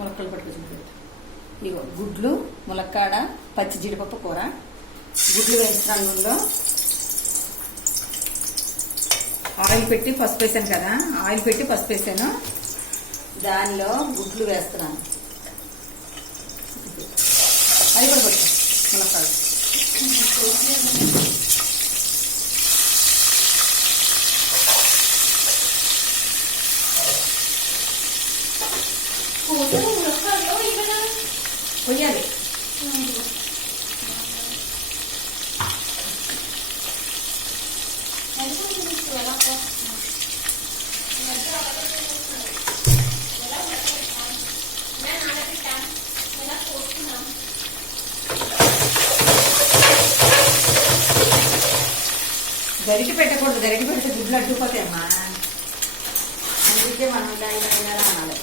ములక్కలు పట్టుకొచ్చి ఇగో గుడ్లు, ములక్కాడ, పచ్చి జీడిపప్పు కూర. గుడ్లు వేస్తున్నాను నూనెలో. ఆయిల్ పెట్టి పసుపు వేసాను కదా, ఆయిల్ పెట్టి పసుపు వేసాను. దానిలో గుడ్లు వేస్తున్నాను. అది కూడా పెట్టు ములక్కాడ. పొయ్యాలి. గరిటి పెట్టకూడదు, గరిటి పెడితే గుడ్లు అడ్డుపోతాయమ్మా. అందుకే మనం ఇలా ఇలా ఇలా అనాలి.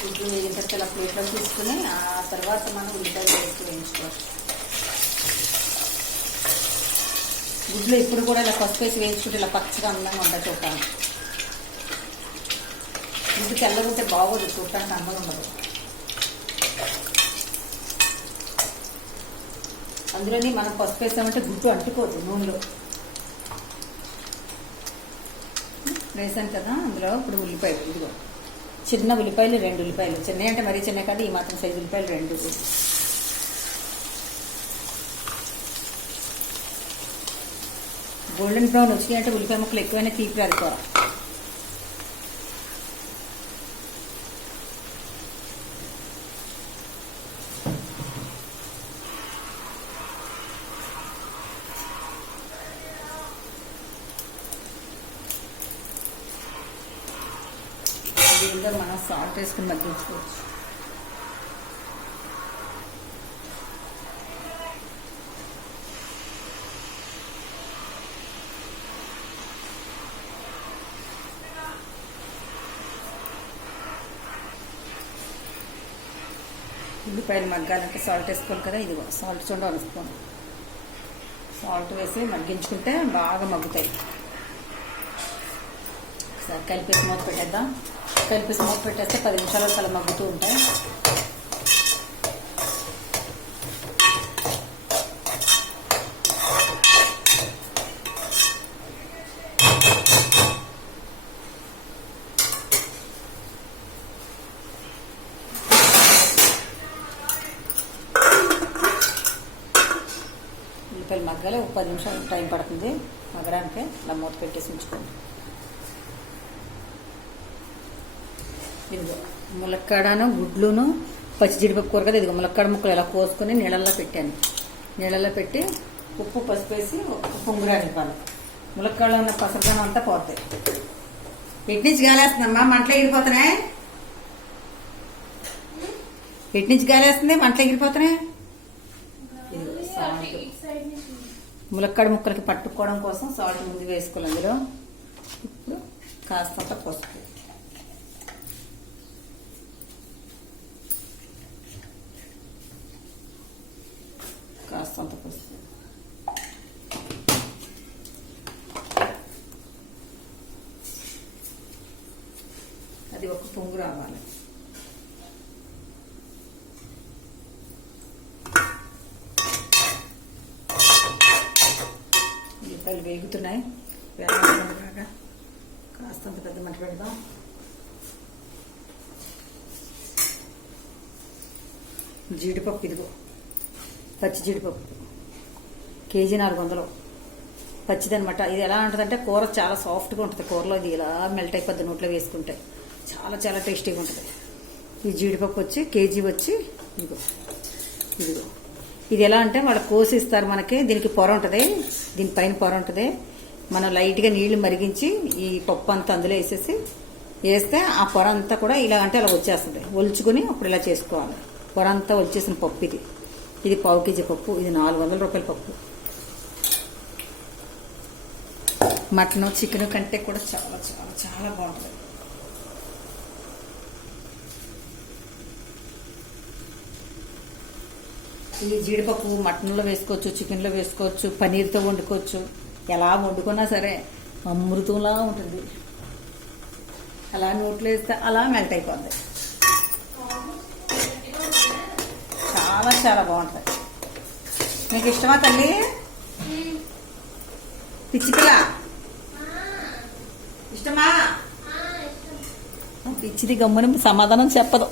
గుడ్లు వేగిన తర్వాత ఇలా ప్లేట్లో తీసుకుని ఆ తర్వాత మనం ఉల్లిపాయలు వేసి వేయించుకోవచ్చు. గుడ్లు ఇప్పుడు కూడా ఇలా పసుపు వేసి వేయించుకుంటే ఇలా పచ్చగా అందంగా ఉంటుంది చూడటానికి. గుడ్డు తెల్లగా ఉంటే బాగోదు, చూడటానికి అందంగా ఉండదు. అందులోని మనం పసుపు వేసామంటే గుడ్డు అంటుకోదు నూనెలో. వేసాను కదా, అందులో ఇప్పుడు ఉల్లిపాయలు. ఇదిగో చిన్న ఉల్లిపాయలు 2 ఉల్లిపాయలు, చిన్నవి అంటే మరీ చిన్న కాదు, ఈ మాత్రం సైజు ఉల్లిపాయలు 2. గోల్డెన్ బ్రౌన్ వచ్చినాయి అంటే ఉల్లిపాయ ముక్కలు ఎక్కువైనా తీపి రాదు కూర. దీంట్లో మనం సాల్ట్ వేసుకుని మగ్గించుకోవచ్చు. ఉల్లిపాయలు మగ్గాలంటే సాల్ట్ వేసుకోవాలి కదా. ఇదిగో సాల్ట్ చూడండి, 1 స్పూన్ సాల్ట్ వేసి మగ్గించుకుంటే బాగా మగ్గుతాయి. ఒకసారి కలిపేసి మూత పెట్టేద్దాం. కలిపేసి మూత పెట్టేస్తే 10 నిమిషాల వరకు అలా మగ్గుతూ ఉంటాయి. ఉల్లిపాయలు మగ్గాలి, 10 నిమిషాలు టైం పడుతుంది మగ్గడానికి. ఇలా మూత పెట్టేసి ఉంచుకోండి. ఇదిగో ములక్కాడను, గుడ్లును, పచ్చి జీడిపప్పు కూర కదా. ఇదిగో ములక్కాడ ముక్కలు ఇలా కోసుకొని నీళ్ళల్లో పెట్టాను. నీళ్ళల్లో పెట్టి ఉప్పు పసుపు వేసి పొంగురానివ్వాలి. ములక్కాడలో ఉన్న పసరదనం అంతా పోతాయి. ఇటు నుంచి గాలేస్తుందమ్మా, మంటలు ఎగిరిపోతున్నాయి. ఇటు నుంచి గాలేస్తుంది, మంటలు ఎగిరిపోతున్నాయి. ములక్కాడ ముక్కలకి పట్టుకోవడం కోసం సాల్ట్ ముందు వేసుకోవాలి. అందులో ఇప్పుడు కాస్తంత పసుపు, కాస్తంత పసుపు, అది ఒక పొంగు రావాలి. ఉల్లిపాయలు వేగుతున్నాయి. బాగా కాస్తంత పెద్ద మంట పెడదాం. జీడిపప్పు, ఇదిగో పచ్చి జీడిపప్పు కేజీ 400 పచ్చిదనమాట. ఇది ఎలా ఉంటుందంటే కూర చాలా సాఫ్ట్గా ఉంటుంది. కూరలో ఇది ఇలా మెల్ట్ అయిపోద్ది నోట్లో వేసుకుంటే. చాలా చాలా టేస్టీగా ఉంటుంది. ఈ జీడిపప్పు వచ్చి కేజీ వచ్చి ఇదిగో ఇదిగో. ఇది ఎలా అంటే వాళ్ళు కోసి ఇస్తారు మనకి. దీనికి పొర ఉంటుంది, దీనిపైన పొర ఉంటుంది. మనం లైట్గా నీళ్లు మరిగించి ఈ పప్పు అంతా అందులో వేస్తే ఆ పొర అంతా కూడా ఇలా అంటే అలా వచ్చేస్తుంది. ఒలుచుకుని అప్పుడు ఇలా చేసుకోవాలి. పొర అంతా వచ్చేసిన పప్పు ఇది. ఇది 1/2 కేజీ పప్పు. ఇది 400 రూపాయల పప్పు. మటన్ చికెన్ కంటే కూడా చాలా చాలా చాలా బాగుంటుంది. ఈ జీడిపప్పు మటన్లో వేసుకోవచ్చు, చికెన్లో వేసుకోవచ్చు, పనీర్తో వండుకోవచ్చు. ఎలా వండుకున్నా సరే అమృతంలా ఉంటుంది. అలా నోట్లో వేస్తే అలా మెల్ట్ అయిపోద్ది. చాలా చాలా బాగుంటుంది. మీకు ఇష్టమా తల్లి? పిచ్చి పిల్ల ఇష్టమా? పిచ్చిది గమ్మున సమాధానం చెప్పదు.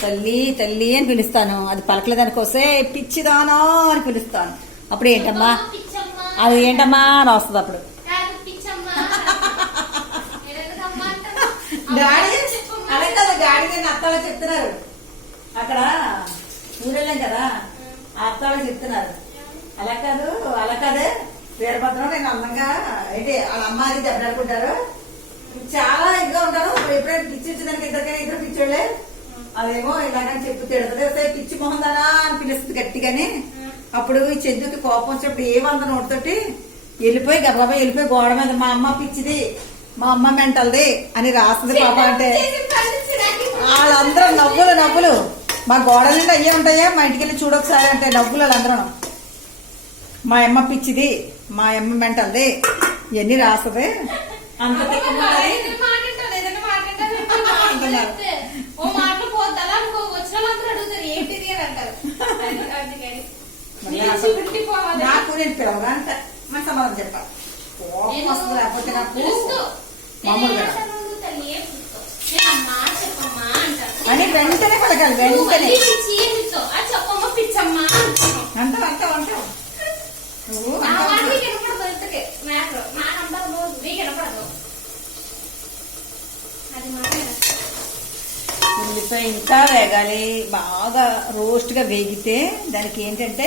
తల్లి తల్లి అని పిలుస్తాను. అది పలకలేదానికోసే పిచ్చిదానా అని పిలుస్తాను. అప్పుడు ఏంటమ్మా అది ఏంటమ్మా అని వస్తుంది. అప్పుడు డాడీ అదే కదా, డాడీ నేను అత్తలో చెప్తున్నారు. అక్కడ ఊరెళ్ళాం కదా, ఆ అత్తలో చెప్తున్నారు. అలా కాదు అలా కాదే వీరభద్రం నేను అందంగా ఏంటి వాళ్ళ అమ్మ అది దెబ్బలాడుకుంటారు. చాలా ఇదిగా ఉంటారు. ఎప్పుడైనా పిచ్చి ఇచ్చేదానికి ఇద్దరు పిచ్చోళ్ళే. అదేమో ఇలాగని చెప్పి తిడుతుంది. ఒకసారి పిచ్చి మొహందానా అని పిలుస్తుంది గట్టిగాని. అప్పుడు ఈ చెద్దుకి కోపం వచ్చినప్పుడు ఏమంత నోటితోటి వెళ్ళిపోయి గబగబా వెళ్ళిపోయి గోడ మీద మా అమ్మ పిచ్చిది, మా అమ్మ మెంటల్ది అని రాస్తుంది పాప. అంటే వాళ్ళందరూ నవ్వులు. మా గోడల నుండి అయ్యే ఉంటాయా, మా ఇంటికి వెళ్ళి చూడొకసారి అంటే నవ్వులు వాళ్ళందరూ. మా అమ్మ పిచ్చిది, మా అమ్మ మెంటల్ది ఇవన్నీ రాస్తుంది. అంత నాకు నేను పిలవగా అంటే మన సమాధానం చెప్పాలి. కోపం వస్తుంది లేకపోతే నాకు మామూలుగా అని వెంటనే పలకాలి. వెంటనే అంటావు నువ్వు ఉల్లిపాయ ఇంకా వేగాలి. బాగా రోస్ట్ గా వేగితే దానికి ఏంటంటే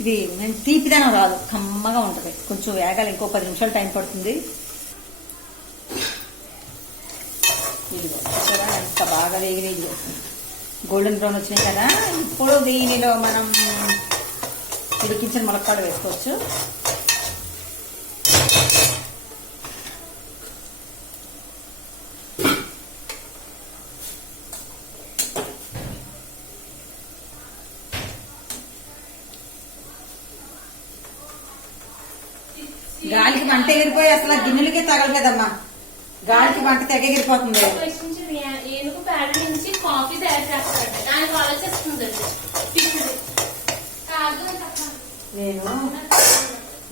ఇది తీపిదనం రాదు, కమ్మగా ఉంటుంది. కొంచెం వేగాలి, ఇంకో 10 నిమిషాలు టైం పడుతుంది. ఇదిగో ఎంత బాగా వేగి గోల్డెన్ బ్రౌన్ వచ్చినాయి కదా. ఇప్పుడు దీనిలో మనం ఉడికించిన ములక్కాడ వేసుకోవచ్చు. గాలికి మంట ఎగిరిపోయి అసలు గిన్నెలకి తగలలేదమ్మా. గాలికి మంట తెగ ఎగిరిపోతుంది. నేను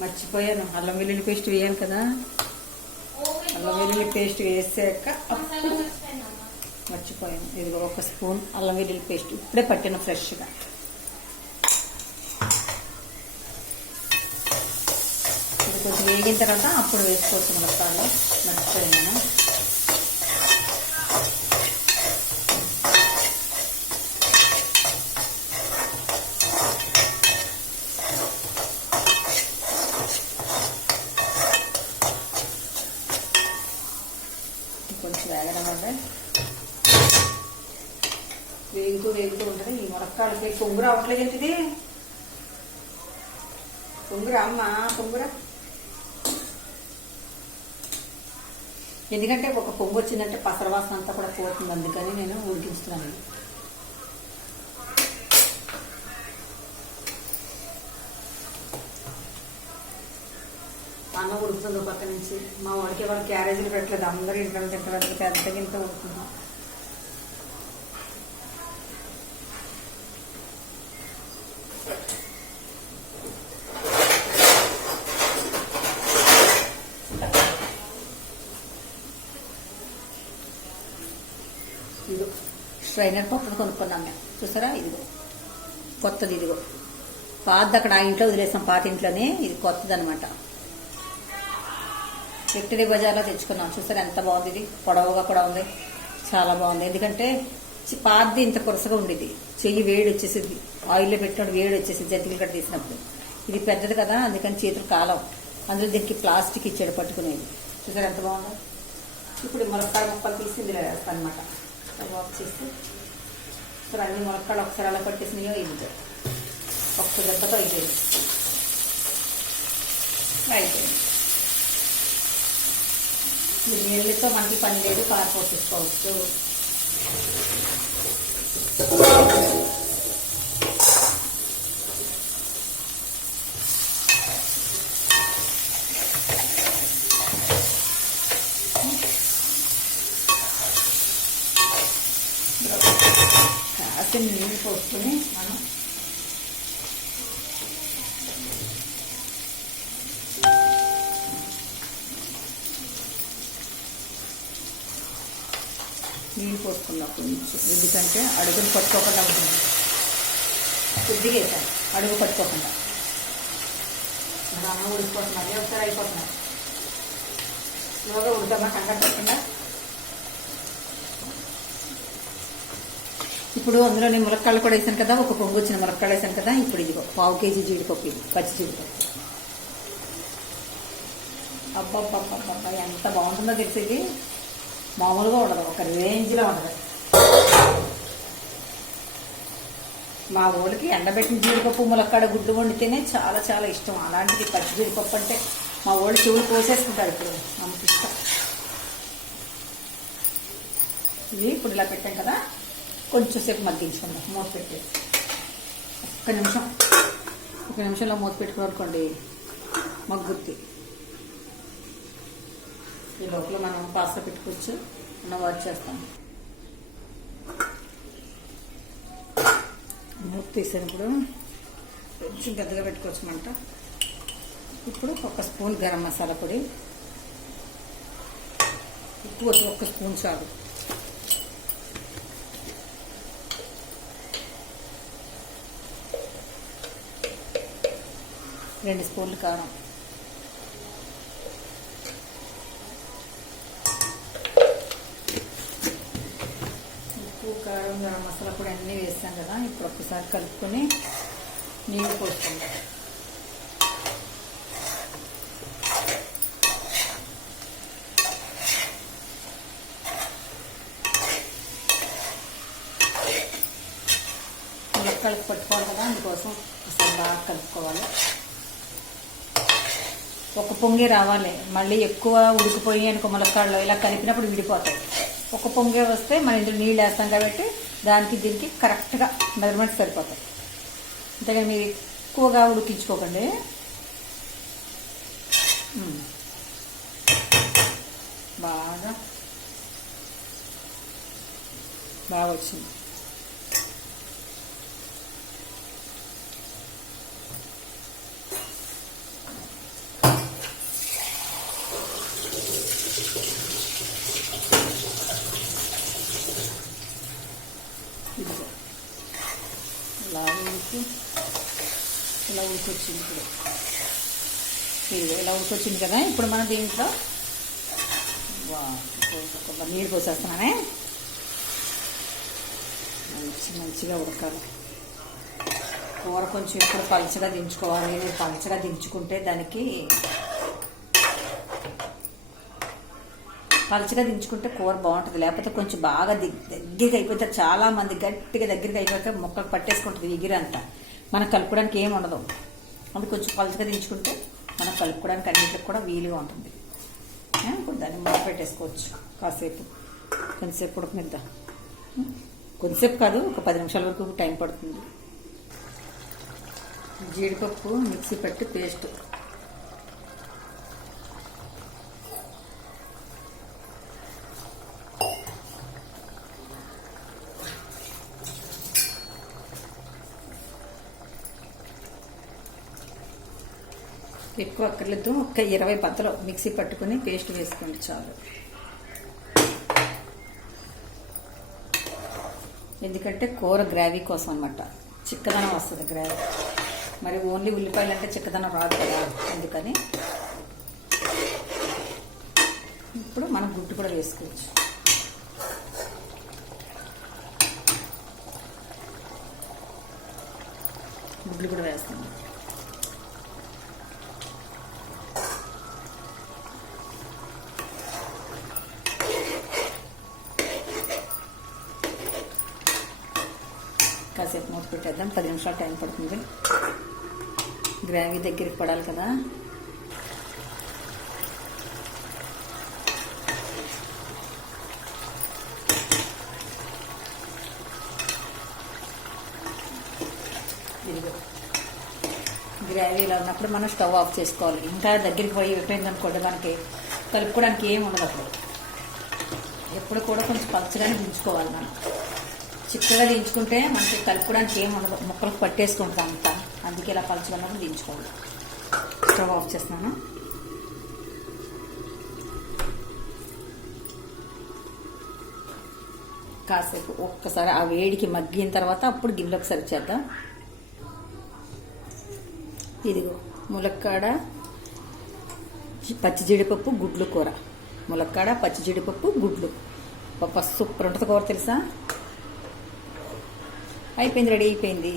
మర్చిపోయాను, అల్లం వెల్లుల్లి పేస్ట్ వేయాలి కదా. అల్లం వెల్లుల్లి పేస్ట్ వేసాక మర్చిపోయాను. ఇదిగో 1 స్పూన్ అల్లం వెల్లుల్లి పేస్ట్ ఇప్పుడే పట్టిన ఫ్రెష్గా. కొంచెం వేగిన తర్వాత అప్పుడు వేసుకోవచ్చు ములక్కాడలు. మర్చిపోయాను. కొంచెం వేగడం వల్ల వేగుతూ ఉంటుంది. ఈ ములక్కాడకి పొంగుర అవ్వట్లేదు. ఏంటిది పొంగుర అమ్మ పొంగుర? ఎందుకంటే ఒక పొంగు వచ్చిందంటే పసరవాసన అంతా కూడా పోతుంది. అందుకని నేను ఉడికిస్తున్నాను. అన్నం ఉడుకుతుంది పక్క నుంచి. మా వాడికి వాళ్ళు క్యారేజీలు పెట్టలేదు, అందరూ ఇంట్లో తింటారు. పెద్ద గింత ఉడుకుతున్నాం. ఇదిగో స్ట్రైనర్ పప్పును కొనుక్కున్నాం మేము. చూసారా? ఇదిగో కొత్తది ఇదిగో. పాతది అక్కడ ఆ ఇంట్లో వదిలేసాం, పాత ఇంట్లోనే. ఇది కొత్తది అనమాట. విక్టరీ బజార్లో తెచ్చుకున్నాం. చూసారు ఎంత బాగుంది, ఇది పొడవుగా కూడా ఉంది, చాలా బాగుంది. ఎందుకంటే పాతది ఇంత కొరసగా ఉండేది, చెయ్యి వేడి వచ్చేసింది, ఆయిల్లో పెట్టినప్పుడు వేడి వచ్చేసింది జంతికలు కట్ట తీసినప్పుడు. ఇది పెద్దది కదా, అందుకని చేతులు కాలం. అందులో దీనికి ప్లాస్టిక్ ఇచ్చాడు పట్టుకునేది. చూసారు ఎంత బాగుందో. ఇప్పుడు ములక్కాడ ముక్కలు తీసి ఇందులో వేస్తాను అనమాట. బాగు చేస్తే సరే అన్ని ములక్కాడలు ఒకసారి అలా పట్టేసినాయో ఇది ఒక్క దెబ్బతో అయిపోయింది. ఇది నీళ్ళతో మనకి పని లేదు, కార పోసేసుకోవచ్చు. కాస్త నీళ్ళు పోసుకొని మనం నీళ్ళు పోసుకున్నాం కొంచెం, ఎందుకంటే అడుగును పట్టుకోకుండా ఉంటుంది. కొద్దిగా వేసాను అడుగు పట్టుకోకుండా. మన అన్నం ఉడికిపోతున్నది, ఒకసారి అయిపోతున్నాయి. స్లోగా ఉడకమ్మా, కంగారు పడకుండా. ఇప్పుడు అందులో నేను ములక్కాళ్ళు కూడా వేసాను కదా, ఒక పొంగు వచ్చిన ములక్కాళ్ళు వేసాను కదా. ఇప్పుడు ఇదిగో 1/2 కేజీ జీడిపప్పు, ఇది పచ్చి జీడిపప్పు. అబ్బబ్బబ్బబ్బా ఎంత బాగుంటుందో తెలిసి, ఇది మామూలుగా ఉండదు, ఒక రేంజ్లో ఉండదు. మా ఊళ్ళకి ఎండబెట్టిన జీడిపప్పు ములక్కాడ గుడ్డు వండితేనే చాలా చాలా ఇష్టం. అలాంటిది పచ్చి జీడిపప్పు అంటే మా ఊళ్ళు చెవులు పోసేసుకుంటారు. ఇప్పుడు మనకి ఇష్టం. ఇది ఇప్పుడు ఇలా పెట్టాం కదా, కొంచెం సేపు మగ్గించుకుందాం. మూత పెట్టేసి ఒక నిమిషంలో మూత పెట్టుకోనుకోండి మగ్గుద్ది. ఈ లోపల మనం పాస్తా పెట్టుకోవచ్చు. మనం వాచ్ చేస్తాం. మూత తీసినప్పుడు కొంచెం పెద్దగా పెట్టుకోవచ్చు మంట. ఇప్పుడు 1 స్పూన్ గరం మసాలా పొడి, ఉప్పు 1 స్పూన్ చాలు. రెండు స్పూన్లు కారం, ఉప్పు కారం గరం మసాలా పొడి అన్నీ వేస్తాం కదా. ఇప్పుడు ఒక్కసారి కలుపుకొని నీళ్ళు పోసుకుంటాం. ములక్కాడకు పట్టుకోవాలి కదా, అందుకోసం ఒకసారి బాగా కలుపుకోవాలి. ఒక పొంగే రావాలి. మళ్ళీ ఎక్కువ ఉడికిపోయి అనుకో ములక్కాడలో ఇలా కలిపినప్పుడు విడిపోతాయి. ఒక పొంగే వస్తే మన ఇంట్లో నీళ్ళు వేస్తాం కాబట్టి దానికి దీనికి కరెక్ట్గా మెజర్మెంట్స్ సరిపోతాయి. అంతేగాని మీరు ఎక్కువగా ఉడికించుకోకండి. బాగా వచ్చింది. ఇలా ఉడికొచ్చింది. ఇప్పుడు ఇలా ఉడికొచ్చింది కదా. ఇప్పుడు మనం దీంట్లో నీళ్ళు పోసేస్తున్నానే. మంచిగా ఉడకాలి. కూర కొంచెం ఇప్పుడు పలచగా దించుకోవాలి. పలచగా దించుకుంటే దానికి కూర బాగుంటుంది. లేకపోతే కొంచెం బాగా దగ్గరికి అయిపోతే, చాలా మంది గట్టిగా దగ్గరికి అయిపోతే ముక్కలు పట్టేసుకుంటుంది ఎగిరంతా. మనం కలుపుకోవడానికి ఏమి ఉండదు. అది కొంచెం పలచగా దించుకుంటే మనం కలుపుకోవడానికి అన్నింటికి కూడా వీలుగా ఉంటుంది. ఇప్పుడు దాన్ని మూత పెట్టేసుకోవచ్చు. కొంతసేపు ఉడకనిద్దాం. కొంతసేపు కాదు, ఒక 10 నిమిషాల వరకు టైం పడుతుంది. జీడిపప్పు మిక్సీ పట్టి పేస్ట్, ఎక్కువ అక్కర్లేదు. ఒక 20 పత్తలు మిక్సీ పట్టుకుని పేస్ట్ వేసుకోండి చాలు. ఎందుకంటే కూర గ్రేవీ కోసం అన్నమాట. చిక్కదనం వస్తుంది గ్రేవీ. మరి ఓన్లీ ఉల్లిపాయలు అంటే చిక్కదనం రాదు కదా, అందుకని ఇప్పుడు మనం గుడ్డు కూడా వేసుకోవచ్చు. గుడ్లు కూడా వేస్తాము. కాసేపు మూత పెట్టేద్దాం. 10 నిమిషాలు టైం పడుతుంది. గ్రేవీ దగ్గరికి పడాలి కదా. గ్రేవీ ఇలా ఉన్నప్పుడు మనం స్టవ్ ఆఫ్ చేసుకోవాలి. ఇంకా దగ్గరికి పోయి అయిపోయింది అనుకోండి, మనకి కలుపుకోవడానికి ఏమి ఉండదు. అప్పుడు ఎప్పుడు కూడా కొంచెం పలచగానే దించుకోవాలి. మనం చిక్కగా దించుకుంటే మనకి కలుపుకోవడానికి ఏమి ఉండదు, ముక్కలకు పట్టేసుకుంటాం అంతా. అందుకే ఇలా పలచగా దించుకోవాలి. స్టవ్ ఆఫ్ చేస్తున్నాను. కాసేపు ఒక్కసారి ఆ వేడికి మగ్గిన తర్వాత అప్పుడు గిన్నెలోకి సర్వ్ చేద్దాం. ఇదిగో ములక్కాడ పచ్చి జీడిపప్పు గుడ్లు కూర. ములక్కాడ పచ్చి జీడిపప్పు గుడ్లు సూపర్ ఉంటుంది కూర, తెలుసా? అయిపోయింది, రెడీ అయిపోయింది.